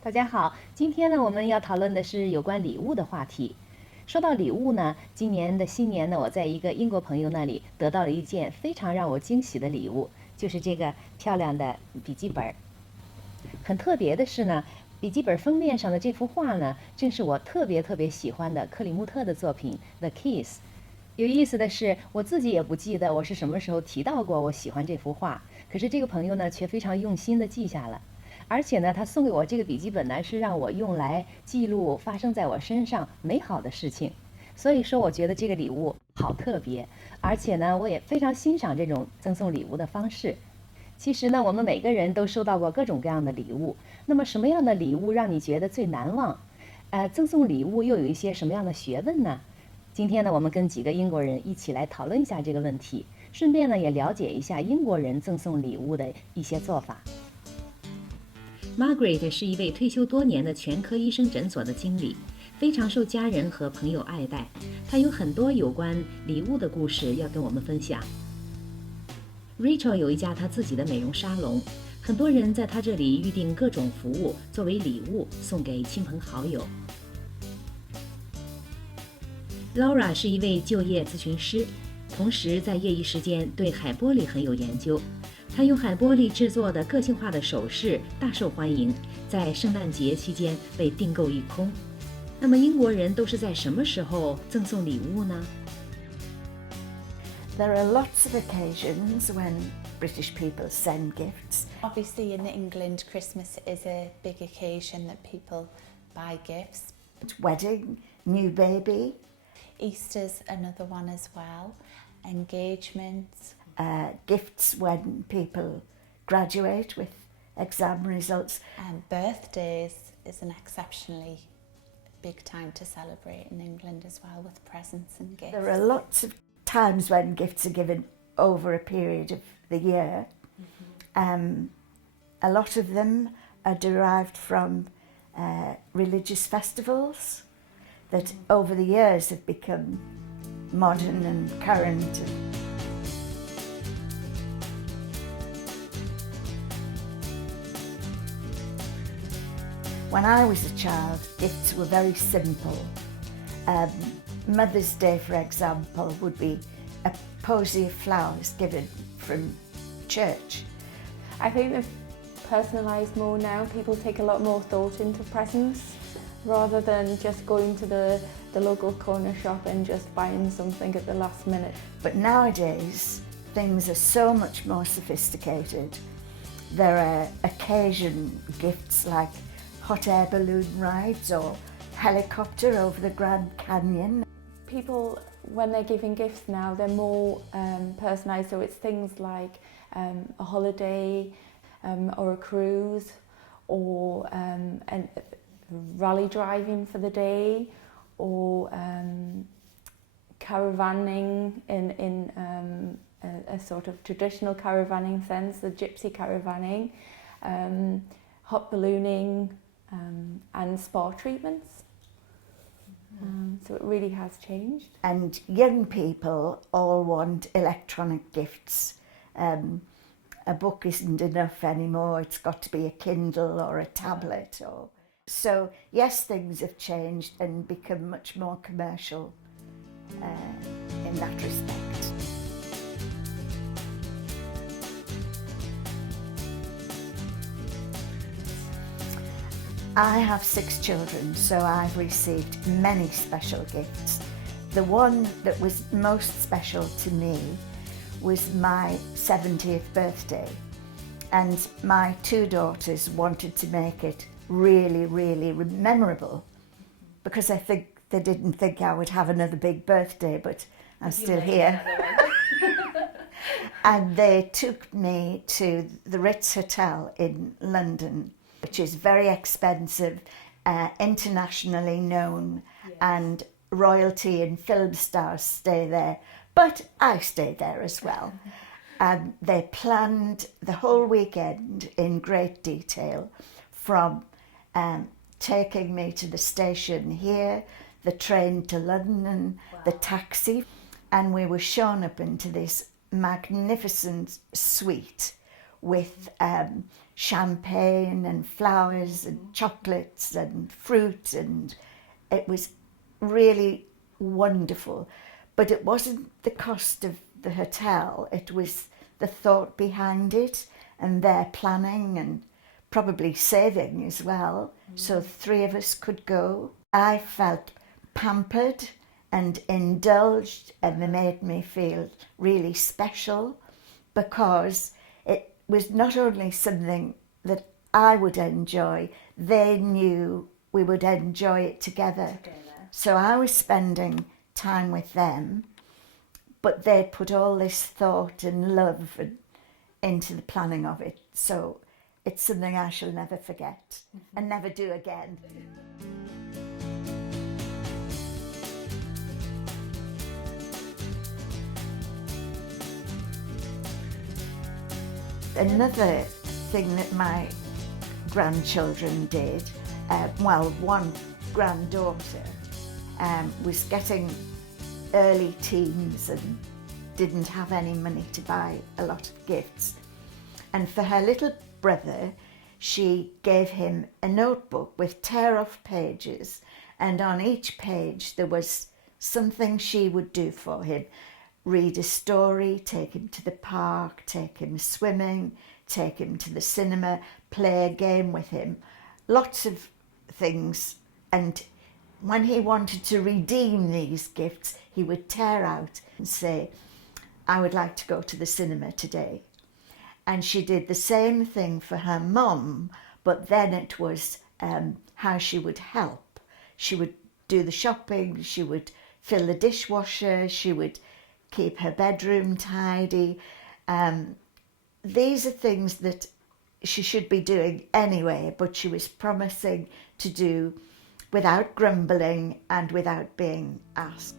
大家好，今天呢，我们要讨论的是有关礼物的话题。说到礼物呢，今年的新年呢，我在一个英国朋友那里得到了一件非常让我惊喜的礼物，就是这个漂亮的笔记本。很特别的是呢，笔记本封面上的这幅画呢，正是我特别喜欢的克里木特的作品《The Kiss》。有意思的是，我自己也不记得我是什么时候提到过我喜欢这幅画，可是这个朋友呢，却非常用心地记下了。而且呢，他送给我这个笔记本呢，是让我用来记录发生在我身上美好的事情。所以说，我觉得这个礼物好特别，而且呢，我也非常欣赏这种赠送礼物的方式。其实呢，我们每个人都收到过各种各样的礼物。那么，什么样的礼物让你觉得最难忘？赠送礼物又有一些什么样的学问呢？今天呢，我们跟几个英国人一起来讨论一下这个问题，顺便呢，也了解一下英国人赠送礼物的一些做法。Margaret 是一位退休多年的全科医生诊所的经理，非常受家人和朋友爱戴。她有很多有关礼物的故事要跟我们分享。Rachel 有一家她自己的美容沙龙，很多人在她这里预定各种服务作为礼物送给亲朋好友。Laura 是一位就业咨询师，同时在业余时间对海玻璃很有研究。他用海玻璃制作的个性化的首饰大受欢迎，在圣诞节期间被订购一空。那么英国人都是在什么时候赠送礼物呢？ There are lots of occasions when British people send gifts. Obviously in England, Christmas is a big occasion that people buy gifts. Wedding, new baby, Easter's another one as well. Engagements. gifts when people graduate with exam results. And birthdays is an exceptionally big time to celebrate in England as well, with presents and gifts. There are lots of times when gifts are given over a period of the year. A lot of them are derived from religious festivals that over the years have become modern and current. When I was a child, gifts were very simple. Mother's Day, for example, would be a posy of flowers given from church. I think they've personalised more now. People take a lot more thought into presents rather than just going to the local corner shop and just buying something at the last minute. But nowadays, things are so much more sophisticated. There are occasion gifts like hot air balloon rides or helicopter over the Grand Canyon. People, when they're giving gifts now, they're more personalised, so it's things like a holiday or a cruise or rally driving for the day or caravanning in a sort of traditional caravanning sense, the gypsy caravanning, hot ballooning, and spa treatments. So it really has changed. And young people all want electronic gifts. A book isn't enough anymore, it's got to be a Kindle or a tablet. So yes, things have changed and become much more commercial in that respect. I have 6 children, so I've received many special gifts. The one that was most special to me was my 70th birthday, and my 2 daughters wanted to make it really memorable, because I think they didn't think I would have another big birthday, but I'm still here. And they took me to the Ritz Hotel in London, which is very expensive, internationally known, and royalty and film stars stay there, but I stayed there as well. And they planned the whole weekend in great detail, from taking me to the station here, the train to London, the taxi, and we were shown up into this magnificent suite with champagne and flowers and chocolates and fruit, and it was really wonderful. But it wasn't the cost of the hotel, it was the thought behind it and their planning and probably saving as well. So 3 of us could go. I felt pampered and indulged, and they made me feel really special, because it was not only something that I would enjoy, they knew we would enjoy it together. So I was spending time with them, but they'd put all this thought and love into the planning of it. So it's something I shall never forget and never do again. Another thing that my grandchildren did, one granddaughter was getting early teens and didn't have any money to buy a lot of gifts. And for her little brother, she gave him a notebook with tear-off pages, and on each page there was something she would do for him. Read a story, take him to the park, take him swimming, take him to the cinema, play a game with him. Lots of things. And when he wanted to redeem these gifts, he would tear out and say, I would like to go to the cinema today. And she did the same thing for her mum, but then it was how she would help. She would do the shopping, she would fill the dishwasher, she would keep her bedroom tidy. These are things that she should be doing anyway, but she was promising to do without grumbling and without being asked.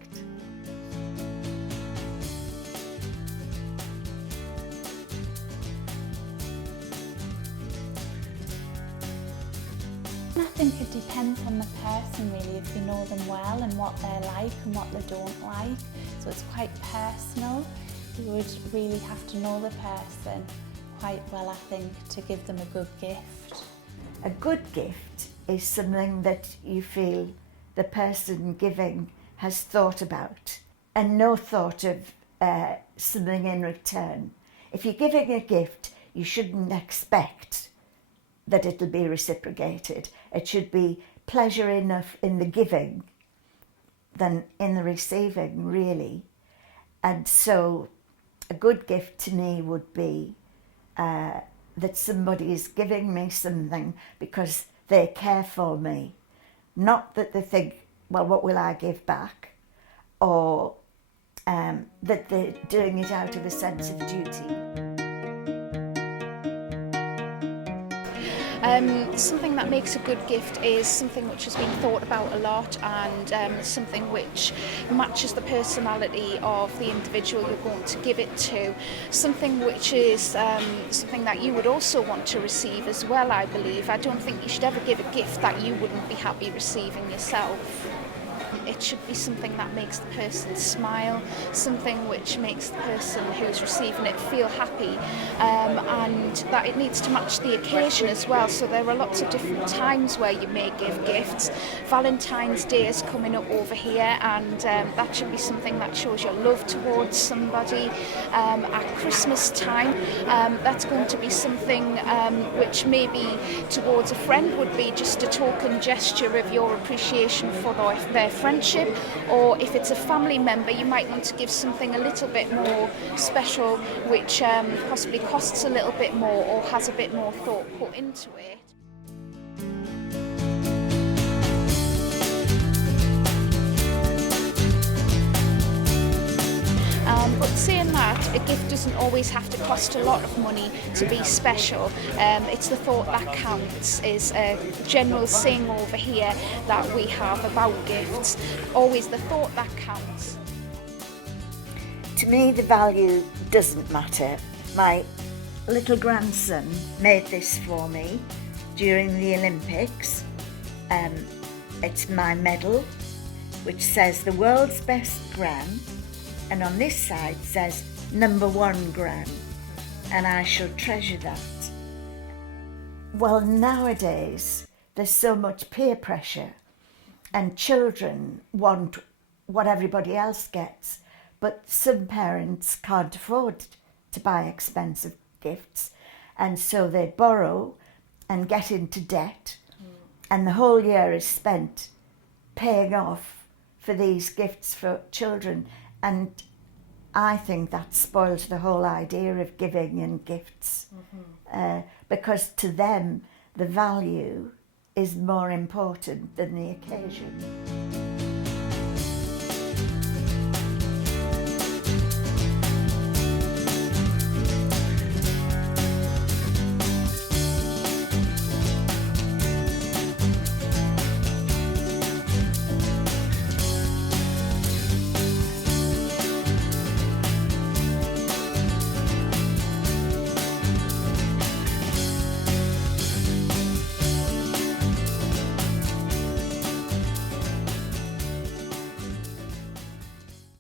I think it depends on the person really, if you know them well and what they're like and what they don't like. So it's quite personal. You would really have to know the person quite well, I think, to give them a good gift. A good gift is something that you feel the person giving has thought about and no thought of something in return. If you're giving a gift, you shouldn't expect that it'll be reciprocated. It should be pleasure enough in the giving than in the receiving, really. And so a good gift to me would be that somebody is giving me something because they care for me. Not that they think, well, what will I give back? Or that they're doing it out of a sense of duty. Something that makes a good gift is something which has been thought about a lot, and something which matches the personality of the individual you're going to give it to. Something which is something that you would also want to receive as well, I believe. I don't think you should ever give a gift that you wouldn't be happy receiving yourself. It should be something that makes the person smile, something which makes the person who's receiving it feel happy, and that it needs to match the occasion as well. So there are lots of different times where you may give gifts. Valentine's Day is coming up over here, and that should be something that shows your love towards somebody. At Christmas time, that's going to be something which maybe towards a friend would be just a token gesture of your appreciation for their friendship, or if it's a family member, you might want to give something a little bit more special, which possibly costs a little bit more or has a bit more thought put into it. But saying that, a gift doesn't always have to cost a lot of money to be special. It's the thought that counts, is a general saying over here that we have about gifts. Always the thought that counts. To me, the value doesn't matter. My little grandson made this for me during the Olympics. It's my medal, which says the world's best gran, and on this side says #1 gran. and I shall treasure that. Well, nowadays there's so much peer pressure and children want what everybody else gets, but some parents can't afford to buy expensive gifts, and so they borrow and get into debt, and the whole year is spent paying off for these gifts for children, and I think that spoils the whole idea of giving and gifts, because to them the value is more important than the occasion.